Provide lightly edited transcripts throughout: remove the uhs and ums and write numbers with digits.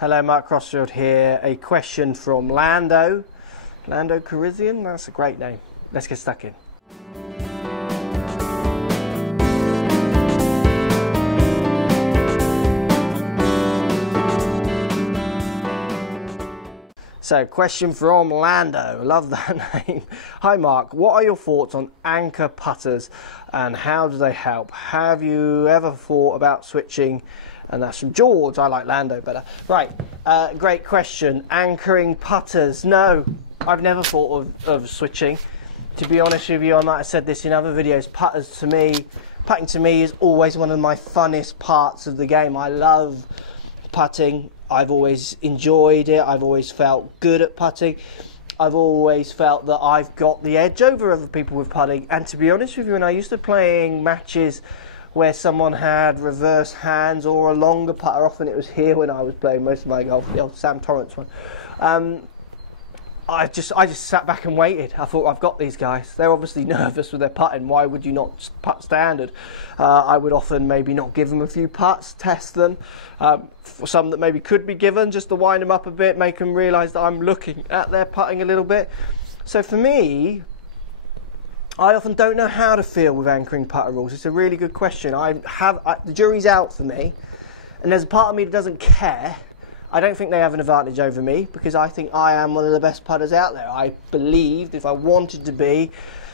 Hello, Mark Crossfield here. A question from Lando. Lando Carizian? That's a great name. Let's get stuck in. So, question from Lando. Love that name. Hi Mark, what are your thoughts on anchor putters and how do they help? Have you ever thought about switching? And that's from George. I like Lando better. Right, great question. Anchoring putters. No, I've never thought of switching. To be honest with you, I might have said this in other videos, putting to me is always one of my funnest parts of the game. I love putting. I've always enjoyed it. I've always felt good at putting. I've always felt that I've got the edge over other people with putting. And to be honest with you, when I used to playing matches where someone had reverse hands or a longer putter, often it was here when I was playing most of my golf, the old Sam Torrance one. I just sat back and waited. I thought, I've got these guys. They're obviously nervous with their putting. Why would you not putt standard? I would often maybe not give them a few putts, test them. For some that maybe could be given, just to wind them up a bit, make them realise that I'm looking at their putting a little bit. So for me, I often don't know how to feel with anchoring putter rules. It's a really good question. The jury's out for me, and there's a part of me that doesn't care. I don't think they have an advantage over me because I think I am one of the best putters out there. I believed if I wanted to be,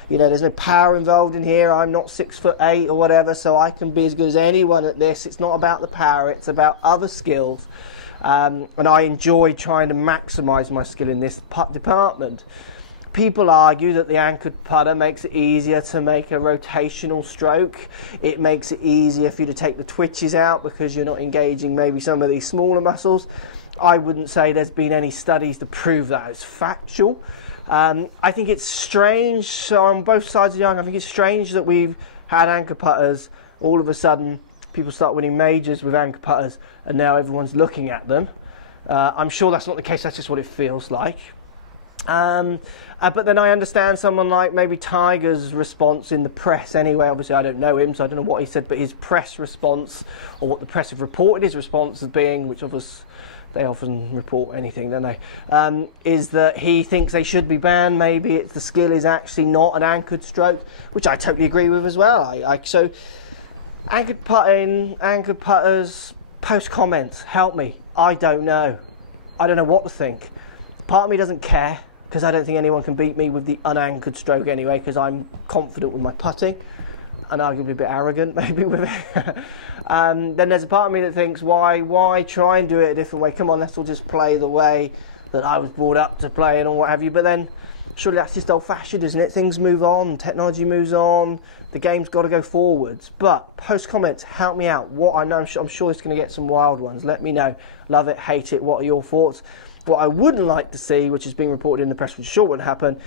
you know, there's no power involved in here. I'm not 6'8" or whatever, so I can be as good as anyone at this. It's not about the power, it's about other skills. And I enjoy trying to maximise my skill in this putt department. People argue that the anchored putter makes it easier to make a rotational stroke. It makes it easier for you to take the twitches out because you're not engaging maybe some of these smaller muscles. I wouldn't say there's been any studies to prove that it's factual. I think it's strange, so on both sides of the argument, I think it's strange that we've had anchor putters, all of a sudden people start winning majors with anchor putters and now everyone's looking at them. I'm sure that's not the case, that's just what it feels like. But then I understand someone like maybe Tiger's response in the press anyway. Obviously I don't know him, so I don't know what he said, but his press response, or what the press have reported his response as being, which of us, they often report anything, don't they, is that he thinks they should be banned. Maybe it's the skill is actually not an anchored stroke, which I totally agree with as well. So anchored putting, anchored putters, post comments, help me. I don't know what to think. Part of me doesn't care, because I don't think anyone can beat me with the unanchored stroke anyway, because I'm confident with my putting and arguably a bit arrogant maybe with it. Then there's a part of me that thinks, why try and do it a different way? Come on, let's all just play the way that I was brought up to play and all what have you. But then surely that's just old-fashioned, isn't it? Things move on, technology moves on, the game's got to go forwards. But post comments, help me out. I'm sure it's going to get some wild ones. Let me know. Love it, hate it. What are your thoughts? What I wouldn't like to see, which is being reported in the press, which sure wouldn't happen,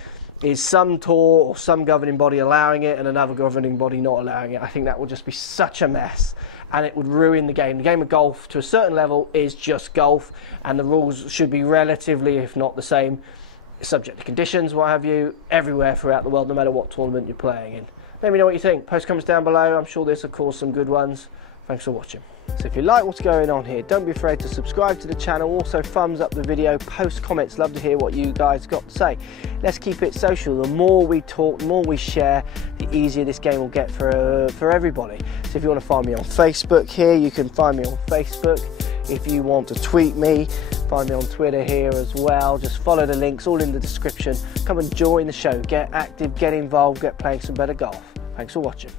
is some tour or some governing body allowing it and another governing body not allowing it. I think that would just be such a mess and it would ruin the game. The game of golf, to a certain level, is just golf, and the rules should be relatively, if not the same, subject to conditions, what have you, everywhere throughout the world, no matter what tournament you're playing in. Let me know what you think. Post comments down below. I'm sure this will cause some good ones. Thanks for watching. So if you like what's going on here, don't be afraid to subscribe to the channel. Also thumbs up the video, post comments. Love to hear what you guys got to say. Let's keep it social. The more we talk, the more we share, the easier this game will get for everybody. So if you want to find me on Facebook here, you can find me on Facebook. If you want to tweet me, find me on Twitter here as well. Just follow the links, all in the description. Come and join the show. Get active, get involved, get playing some better golf. Thanks for watching.